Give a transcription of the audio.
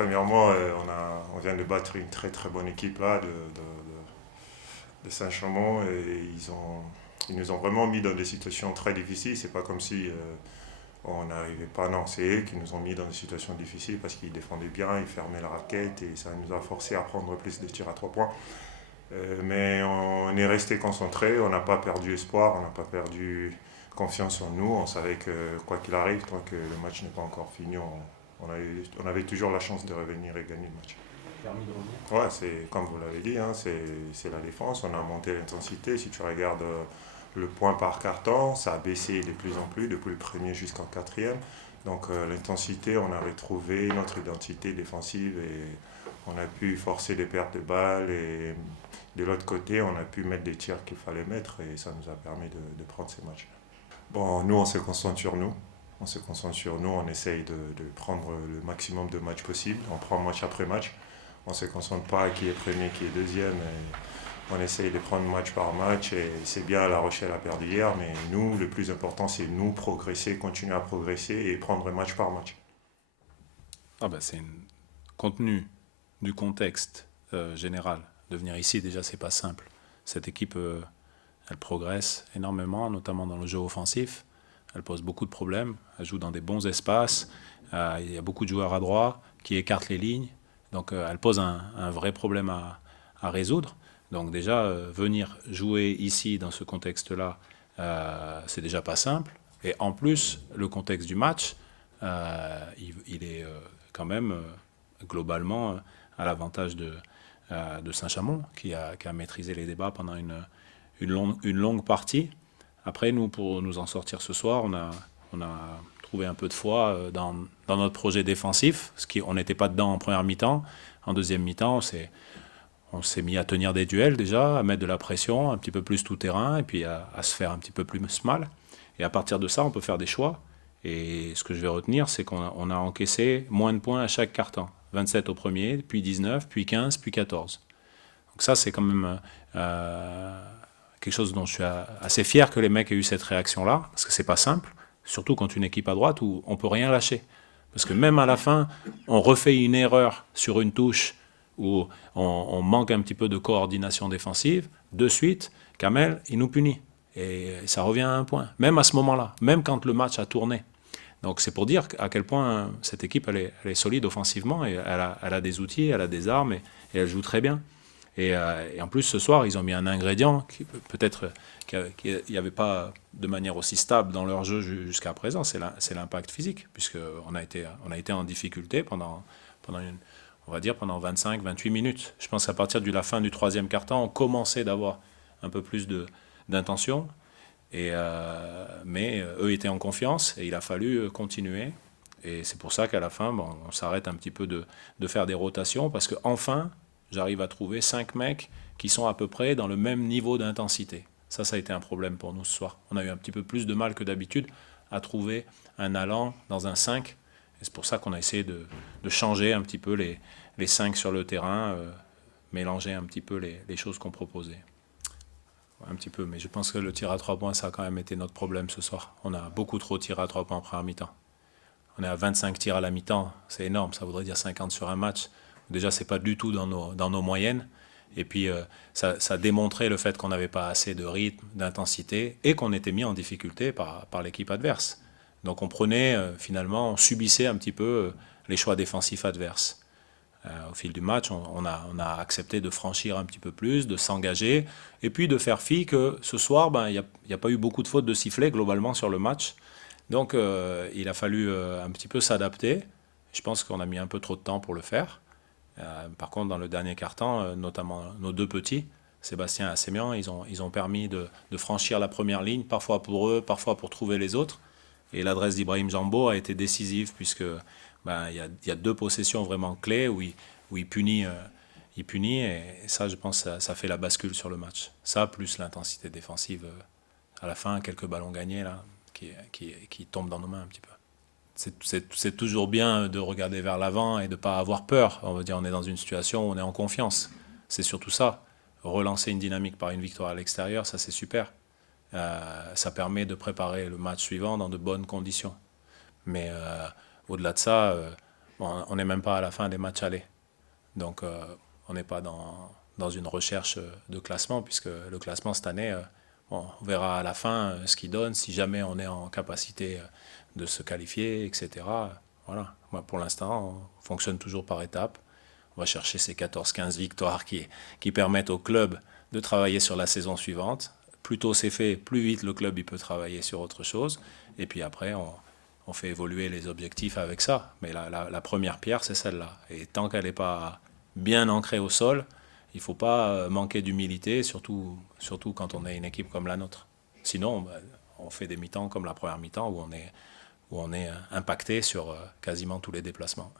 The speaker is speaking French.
premièrement, on vient de battre une très très bonne équipe là de Saint-Chamond et ils nous ont vraiment mis dans des situations très difficiles. C'est pas comme si on n'arrivait pas. Non, c'est eux qui nous ont mis dans des situations difficiles parce qu'ils défendaient bien, ils fermaient la raquette et ça nous a forcé à prendre plus de tirs à 3 points. Mais on est resté concentré, on n'a pas perdu espoir, on n'a pas perdu confiance en nous. On savait que quoi qu'il arrive, tant que le match n'est pas encore fini, on avait toujours la chance de revenir et gagner le match. Permis de revenir. Ouais, c'est comme vous l'avez dit, hein, c'est la défense. On a monté l'intensité. Si tu regardes le point par carton, ça a baissé de plus en plus depuis le premier jusqu'en quatrième. Donc l'intensité, on a retrouvé notre identité défensive et on a pu forcer des pertes de balles et de l'autre côté, on a pu mettre des tirs qu'il fallait mettre et ça nous a permis de prendre ces matchs. Bon, nous, on se concentre sur nous. On se concentre sur nous, on essaye de prendre le maximum de matchs possible. On prend match après match. On ne se concentre pas à qui est premier, qui est deuxième. Et on essaye de prendre match par match. Et c'est bien, La Rochelle a perdu hier, mais nous, le plus important, c'est nous progresser, continuer à progresser et prendre match par match. C'est un contenu du contexte général. De venir ici, déjà, c'est pas simple. Cette équipe, elle progresse énormément, notamment dans le jeu offensif. Elle pose beaucoup de problèmes. Elle joue dans des bons espaces. Il y a beaucoup de joueurs à droite qui écartent les lignes. Donc, elle pose un vrai problème à résoudre. Donc, déjà, venir jouer ici, dans ce contexte-là, c'est déjà pas simple. Et en plus, le contexte du match, il est quand même globalement à l'avantage de Saint-Chamond, qui a maîtrisé les débats pendant une longue partie. Après, nous, pour nous en sortir ce soir, on a trouvé un peu de foi dans notre projet défensif, on n'était pas dedans en première mi-temps. En deuxième mi-temps, on s'est mis à tenir des duels déjà, à mettre de la pression, un petit peu plus tout terrain, et puis à se faire un petit peu plus mal. Et à partir de ça, on peut faire des choix. Et ce que je vais retenir, c'est qu'on a encaissé moins de points à chaque quart-temps. 27 au premier, puis 19, puis 15, puis 14. Donc ça, c'est quand même quelque chose dont je suis assez fier que les mecs aient eu cette réaction-là, parce que c'est pas simple, surtout contre une équipe à droite où on peut rien lâcher. Parce que même à la fin, on refait une erreur sur une touche où on manque un petit peu de coordination défensive, de suite, Kamel, il nous punit. Et ça revient à un point, même à ce moment-là, même quand le match a tourné. Donc c'est pour dire à quel point cette équipe elle est solide offensivement et elle a des outils, elle a des armes et elle joue très bien. Et en plus ce soir ils ont mis un ingrédient qui peut-être qu'il n'y avait pas de manière aussi stable dans leur jeu jusqu'à présent, c'est l'impact physique, puisqu'on a été en difficulté pendant on va dire pendant 25-28 minutes. Je pense qu'à partir de la fin du troisième quart-temps, on commençait d'avoir un peu plus d'intention. Mais eux étaient en confiance et il a fallu continuer. Et c'est pour ça qu'à la fin, on s'arrête un petit peu de faire des rotations parce qu'enfin, j'arrive à trouver 5 mecs qui sont à peu près dans le même niveau d'intensité. Ça a été un problème pour nous ce soir. On a eu un petit peu plus de mal que d'habitude à trouver un allant dans un 5. Et c'est pour ça qu'on a essayé de changer un petit peu les 5 sur le terrain, mélanger un petit peu les choses qu'on proposait. Un petit peu, mais je pense que le tir à 3 points, ça a quand même été notre problème ce soir. On a beaucoup trop tiré à 3 points en première mi-temps. On est à 25 tirs à la mi-temps, c'est énorme, ça voudrait dire 50 sur un match. Déjà, c'est pas du tout dans nos moyennes. Et puis, ça démontrait le fait qu'on n'avait pas assez de rythme, d'intensité, et qu'on était mis en difficulté par l'équipe adverse. Donc on prenait, finalement, on subissait un petit peu les choix défensifs adverses. Au fil du match, on a accepté de franchir un petit peu plus, de s'engager, et puis de faire fi que ce soir, il n'y a pas eu beaucoup de fautes de sifflet globalement sur le match. Donc il a fallu un petit peu s'adapter. Je pense qu'on a mis un peu trop de temps pour le faire. Par contre, dans le dernier quart-temps, notamment nos deux petits, Sébastien et Sémian, ils ont permis de franchir la première ligne, parfois pour eux, parfois pour trouver les autres. Et l'adresse d'Ibrahim Jambo a été décisive puisque il y a 2 possessions vraiment clés où il punit, et ça, je pense, ça fait la bascule sur le match. Ça, plus l'intensité défensive à la fin, quelques ballons gagnés là, qui tombent dans nos mains un petit peu. C'est toujours bien de regarder vers l'avant et de ne pas avoir peur. On va dire, on est dans une situation où on est en confiance. C'est surtout ça. Relancer une dynamique par une victoire à l'extérieur, ça c'est super. Ça permet de préparer le match suivant dans de bonnes conditions. Mais au-delà de ça, Bon, on n'est même pas à la fin des matchs allés. Donc, on n'est pas dans une recherche de classement, puisque le classement cette année, bon, on verra à la fin ce qu'il donne, si jamais on est en capacité de se qualifier, etc. Voilà. Moi, pour l'instant, on fonctionne toujours par étapes. On va chercher ces 14-15 victoires qui permettent au club de travailler sur la saison suivante. Plus tôt c'est fait, plus vite le club il peut travailler sur autre chose. Et puis après, on fait évoluer les objectifs avec ça. Mais la première pierre, c'est celle-là. Et tant qu'elle n'est pas bien ancrée au sol, il ne faut pas manquer d'humilité, surtout quand on est une équipe comme la nôtre. Sinon, bah, on fait des mi-temps comme la première mi-temps où on est impacté sur quasiment tous les déplacements.